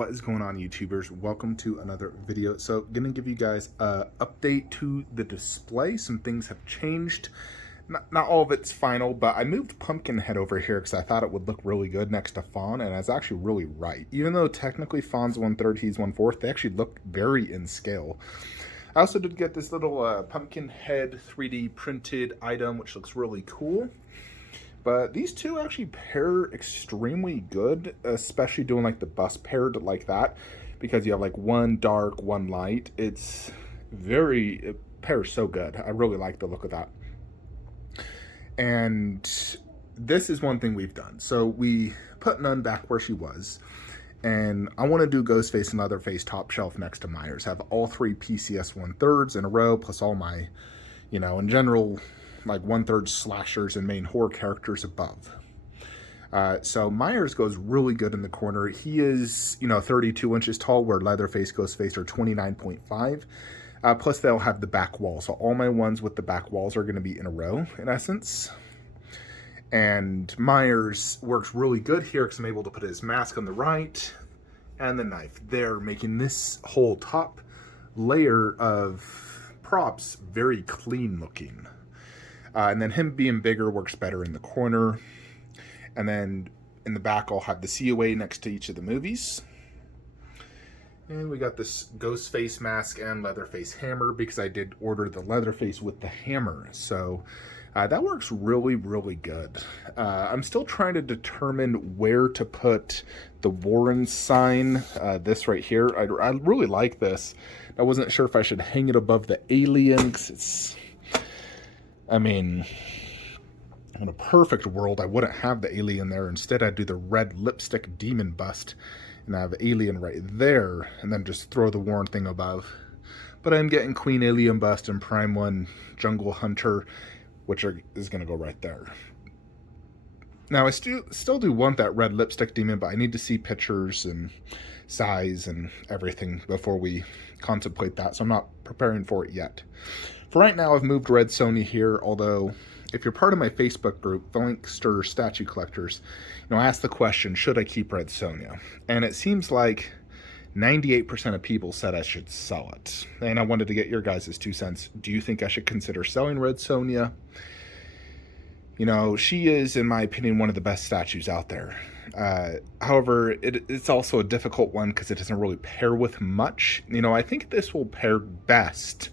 What is going on, YouTubers? Welcome to another video. So gonna give you guys a update to the display. Some things have changed. Not all of it's final, but I moved Pumpkinhead over here because I thought it would look really good next to Fawn, and I was actually really right. Even though technically Fawn's 1/3, he's 1/4, they actually look very in scale. I also did get this little Pumpkinhead 3D printed item, which looks really cool. But these two actually pair extremely good, especially doing like the bust paired like that, because you have like one dark, one light. It pairs so good. I really like the look of that. And this is one thing we've done. So we put Nun back where she was, and I want to do Ghostface and Leatherface top shelf next to Myers. Have all three PCS 1/3 in a row, plus all my, in general, like 1/3 slashers and main horror characters above. So Myers goes really good in the corner. He is, 32 inches tall, where Leatherface, Ghostface are 29.5. Plus they'll have the back wall. So all my ones with the back walls are going to be in a row, in essence. And Myers works really good here because I'm able to put his mask on the right and the knife there, making this whole top layer of props very clean looking. And then him being bigger works better in the corner. And then in the back, I'll have the COA next to each of the movies. And we got this Ghostface mask and Leatherface hammer because I did order the Leatherface with the hammer. So that works really, really good. I'm still trying to determine where to put the Warren sign. This right here. I really like this. I wasn't sure if I should hang it above the alien because it's... in a perfect world, I wouldn't have the alien there. Instead, I'd do the red lipstick demon bust and have alien right there, and then just throw the Warren thing above. But I'm getting Queen Alien Bust and Prime 1 Jungle Hunter, which is going to go right there. Now, I still do want that red lipstick demon, but I need to see pictures and size and everything before we contemplate that, so I'm not preparing for it yet. For right now, I've moved Red Sonja here, although if you're part of my Facebook group, Flankster Statue Collectors, I asked the question, should I keep Red Sonja? And it seems like 98% of people said I should sell it. And I wanted to get your guys' 2 cents. Do you think I should consider selling Red Sonja? She is, in my opinion, one of the best statues out there. However, it's also a difficult one because it doesn't really pair with much. I think this will pair best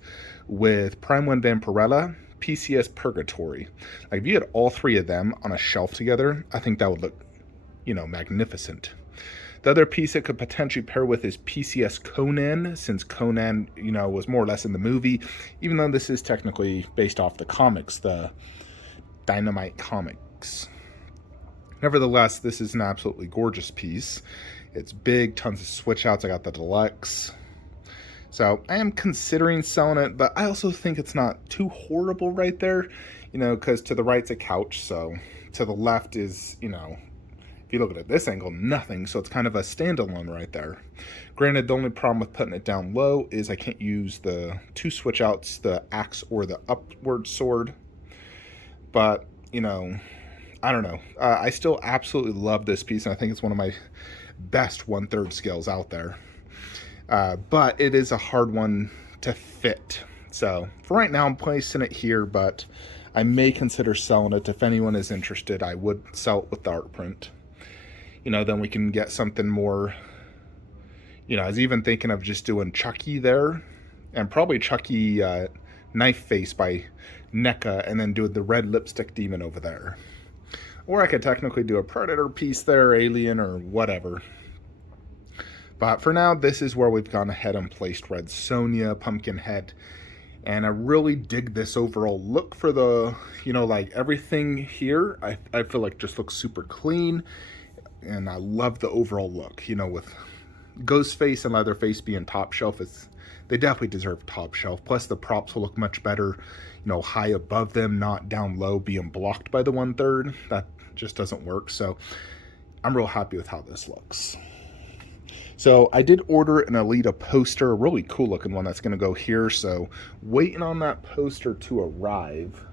with Prime 1 Vampirella, PCS Purgatory. Like, if you had all three of them on a shelf together, I think that would look, magnificent. The other piece it could potentially pair with is PCS Conan, since Conan, was more or less in the movie, even though this is technically based off the comics, the Dynamite comics. Nevertheless, this is an absolutely gorgeous piece. It's big, tons of switch outs. I got the deluxe. So I am considering selling it, but I also think it's not too horrible right there, because to the right's a couch, so to the left is, if you look at it this angle, nothing, so it's kind of a standalone right there. Granted, the only problem with putting it down low is I can't use the 2 switch outs, the axe or the upward sword, but, I don't know. I still absolutely love this piece, and I think it's one of my best 1/3 scales out there. But it is a hard one to fit. So for right now, I'm placing it here, but I may consider selling it. If anyone is interested, I would sell it with the art print. Then we can get something more, I was even thinking of just doing Chucky there, and probably Chucky Knife Face by NECA, and then do the red lipstick demon over there. Or I could technically do a Predator piece there, Alien, or whatever. But for now, this is where we've gone ahead and placed Red Sonja, Pumpkinhead. And I really dig this overall look for the, like everything here, I feel like just looks super clean. And I love the overall look, with Ghostface and Leatherface being top shelf. They definitely deserve top shelf. Plus the props will look much better, high above them, not down low, being blocked by the 1/3. That just doesn't work. So I'm real happy with how this looks. So I did order an Alita poster, a really cool looking one that's going to go here. So waiting on that poster to arrive.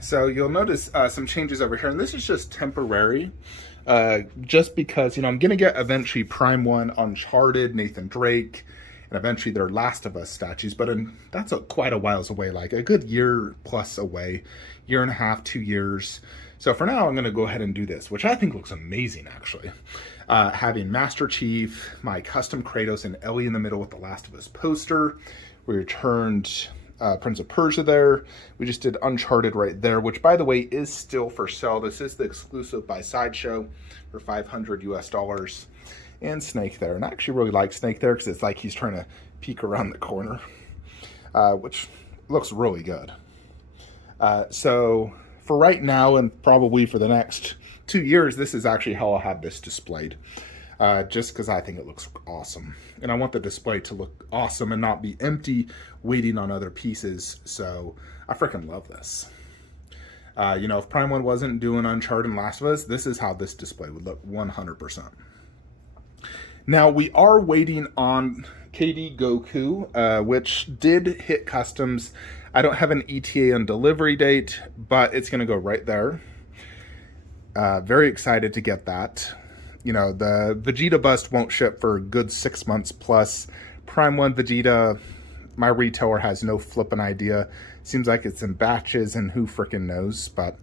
So you'll notice some changes over here, and this is just temporary. Just because, I'm going to get eventually Prime 1, Uncharted, Nathan Drake, and eventually their Last of Us statues, but that's quite a whiles away, like a good year plus away, year and a half, 2 years. So for now, I'm going to go ahead and do this, which I think looks amazing, actually. Having Master Chief, my custom Kratos, and Ellie in the middle with the Last of Us poster. We returned Prince of Persia there. We just did Uncharted right there, which, by the way, is still for sale. This is the exclusive by Sideshow for $500 US. And Snake there. And I actually really like Snake there because it's like he's trying to peek around the corner, which looks really good. So for right now and probably for the next 2 years, this is actually how I'll have this displayed. Just because I think it looks awesome. And I want the display to look awesome and not be empty waiting on other pieces. So I freaking love this. If Prime 1 wasn't doing Uncharted and Last of Us, this is how this display would look 100%. Now, we are waiting on KD Goku, which did hit customs. I don't have an ETA and delivery date, but it's going to go right there. Very excited to get that. The Vegeta bust won't ship for a good 6 months plus. Prime 1 Vegeta, my retailer has no flippin' idea. Seems like it's in batches and who frickin' knows, but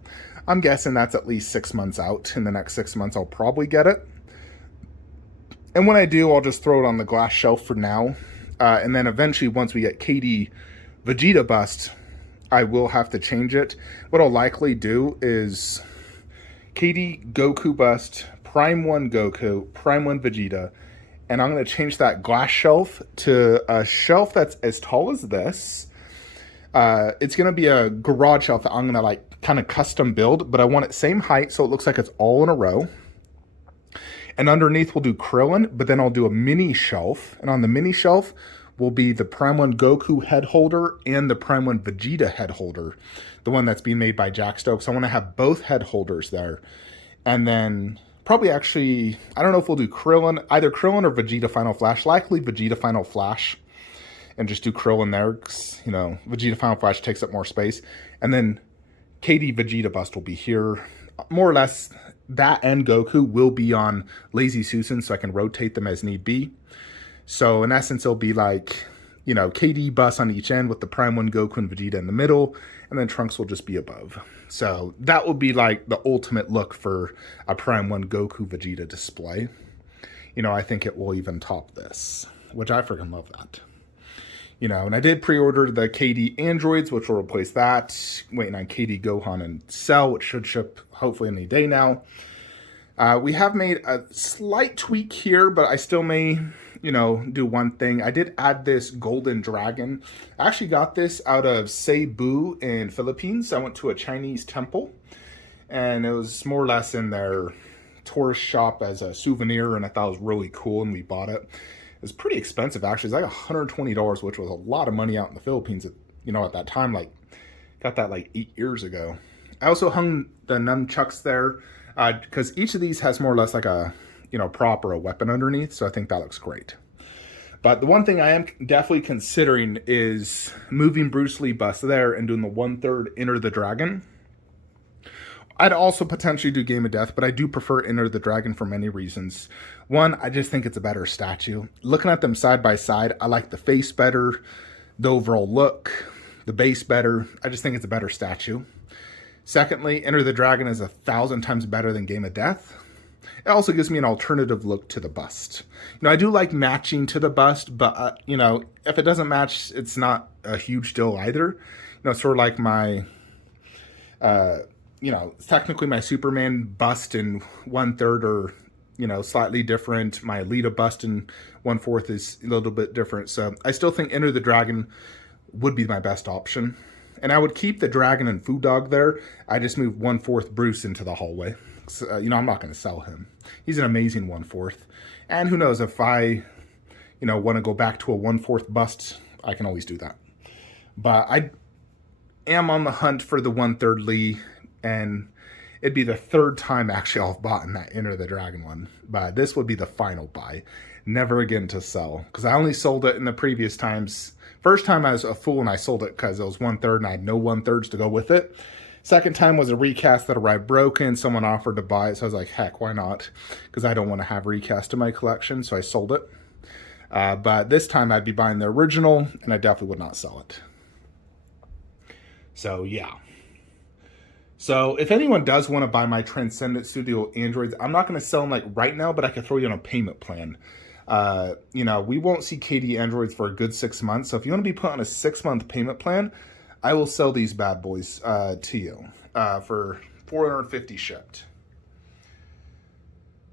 I'm guessing that's at least 6 months out. In the next 6 months, I'll probably get it. And when I do, I'll just throw it on the glass shelf for now. And then eventually, once we get KD Vegeta bust, I will have to change it. What I'll likely do is KD Goku bust, Prime 1 Goku, Prime 1 Vegeta, and I'm going to change that glass shelf to a shelf that's as tall as this. It's going to be a garage shelf that I'm going to kind of custom build, but I want it same height so it looks like it's all in a row. And underneath we'll do Krillin, but then I'll do a mini shelf, and on the mini shelf will be the Prime 1 Goku head holder and the Prime 1 Vegeta head holder, the one that's being made by Jack Stokes. I want to have both head holders there. And then probably actually, I don't know if we'll do Krillin, either Krillin or Vegeta Final Flash, likely Vegeta Final Flash, and just do Krillin there, because, Vegeta Final Flash takes up more space. And then KD Vegeta bust will be here. More or less, that and Goku will be on Lazy Susan, so I can rotate them as need be. So in essence, it'll be like, KD bus on each end with the Prime 1 Goku and Vegeta in the middle, and then Trunks will just be above. So that would be like the ultimate look for a Prime 1 Goku Vegeta display. I think it will even top this, which I freaking love that. And I did pre-order the KD Androids, which will replace that. Waiting on KD Gohan and Cell, which should ship hopefully any day now. We have made a slight tweak here, but I still may, do one thing. I did add this golden dragon. I actually got this out of Cebu in Philippines. I went to a Chinese temple, and it was more or less in their tourist shop as a souvenir, and I thought it was really cool, and we bought it. It was pretty expensive, actually. It's like $120, which was a lot of money out in the Philippines at that time. Got that 8 years ago. I also hung the nunchucks there because each of these has more or less like a, prop or a weapon underneath. So I think that looks great. But the one thing I am definitely considering is moving Bruce Lee bust there and doing the 1/3 Enter the Dragon. I'd also potentially do Game of Death, but I do prefer Enter the Dragon for many reasons. One, I just think it's a better statue. Looking at them side by side, I like the face better, the overall look, the base better. I just think it's a better statue. Secondly, Enter the Dragon is 1,000 times better than Game of Death. It also gives me an alternative look to the bust. I do like matching to the bust, but, if it doesn't match, it's not a huge deal either. It's sort of like my... it's technically my Superman bust in 1/3 or, slightly different. My Alita bust in 1/4 is a little bit different. So I still think Enter the Dragon would be my best option. And I would keep the dragon and Food Dog there. I just move 1/4 Bruce into the hallway. So, I'm not going to sell him. He's an amazing 1/4. And who knows, if I, want to go back to a 1/4 bust, I can always do that. But I am on the hunt for the 1/3 Lee. And it'd be the third time actually I've bought in that Enter the Dragon one. But this would be the final buy. Never again to sell. Because I only sold it in the previous times. First time I was a fool and I sold it because it was 1/3 and I had no 1/3s to go with it. Second time was a recast that arrived broken. Someone offered to buy it, so I was like, heck, why not? Because I don't want to have recast in my collection, so I sold it. But this time I'd be buying the original, and I definitely would not sell it. So, yeah. So, if anyone does want to buy my Transcendent Studio Androids, I'm not going to sell them like right now, but I can throw you on a payment plan. You know, we won't see KD Androids for a good 6 months. So, if you want to be put on a 6-month payment plan, I will sell these bad boys to you for $450 shipped.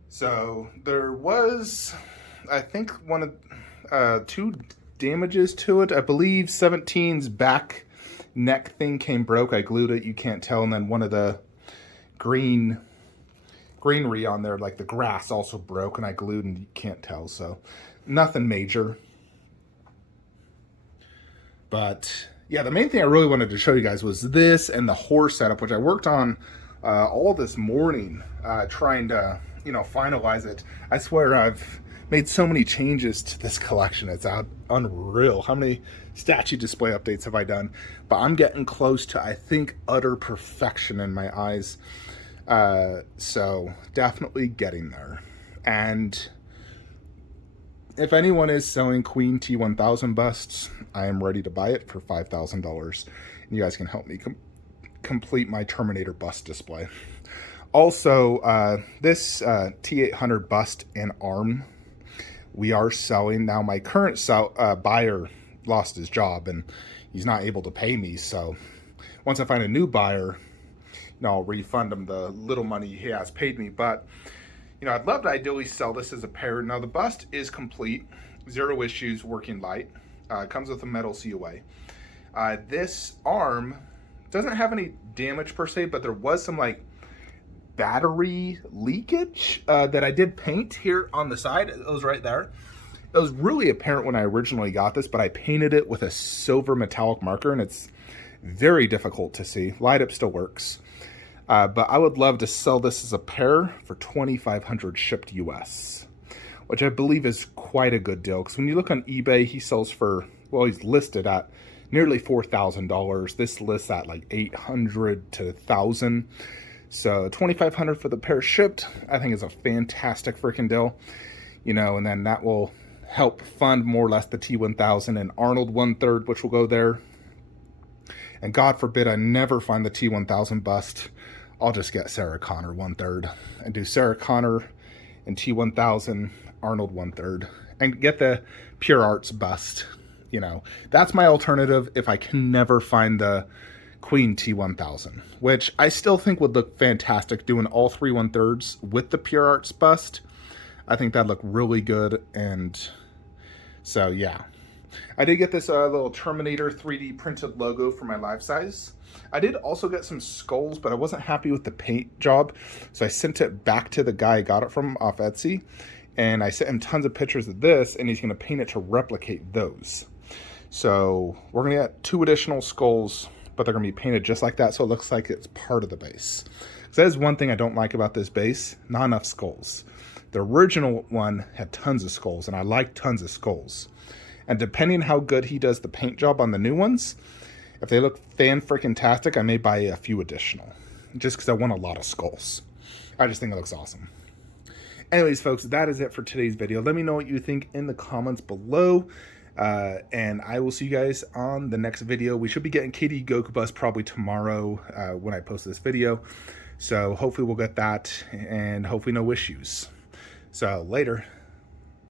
So, there was, I think, two damages to it. I believe 17's back neck thing came broke. I glued it, you can't tell, and then one of the greenery on there, like the grass, also broke, and I glued, and you can't tell, so nothing major. But yeah, the main thing I really wanted to show you guys was this and the horse setup, which I worked on all this morning, trying to, you know, finalize it. I swear I've made so many changes to this collection. It's unreal. How many statue display updates have I done? But I'm getting close to, I think, utter perfection in my eyes. So definitely getting there. And if anyone is selling Queen T1000 busts, I am ready to buy it for $5,000. And you guys can help me complete my Terminator bust display. Also, this T800 bust and arm, we are selling. Now, my current buyer lost his job, and he's not able to pay me. So once I find a new buyer, you know, I'll refund him the little money he has paid me. But, you know, I'd love to ideally sell this as a pair. Now, the bust is complete. 0 issues, working light. Comes with a metal COA. This arm doesn't have any damage per se, but there was some, like, battery leakage that I did paint here on the side. It was right there. It was really apparent when I originally got this, but I painted it with a silver metallic marker, and it's very difficult to see. Light up still works. But I would love to sell this as a pair for $2,500 shipped US, which I believe is quite a good deal. Because when you look on eBay, he sells for, well, he's listed at nearly $4,000. This lists at like $800 to $1,000. So $2,500 for the pair shipped, I think is a fantastic freaking deal. You know, and then that will help fund more or less the T1000 and Arnold 1/3, which will go there. And God forbid I never find the T1000 bust, I'll just get Sarah Connor 1/3 and do Sarah Connor and T1000, Arnold 1/3, and get the Pure Arts bust. You know, that's my alternative if I can never find the Queen T1000, which I still think would look fantastic doing all 3 1/3s with the Pure Arts bust. I think that'd look really good. And so, yeah. I did get this little Terminator 3D printed logo for my life size. I did also get some skulls, but I wasn't happy with the paint job. So I sent it back to the guy I got it from off Etsy. And I sent him tons of pictures of this, and he's going to paint it to replicate those. So we're going to get 2 additional skulls, but they're going to be painted just like that, so it looks like it's part of the base. So that is one thing I don't like about this base, not enough skulls. The original one had tons of skulls, and I like tons of skulls. And depending how good he does the paint job on the new ones, if they look fan-freaking-tastic, I may buy a few additional, just because I want a lot of skulls. I just think it looks awesome. Anyways, folks, that is it for today's video. Let me know what you think in the comments below. And I will see you guys on the next video. We should be getting KD Goku Bus probably tomorrow when I post this video. So hopefully we'll get that, and hopefully no issues. So later.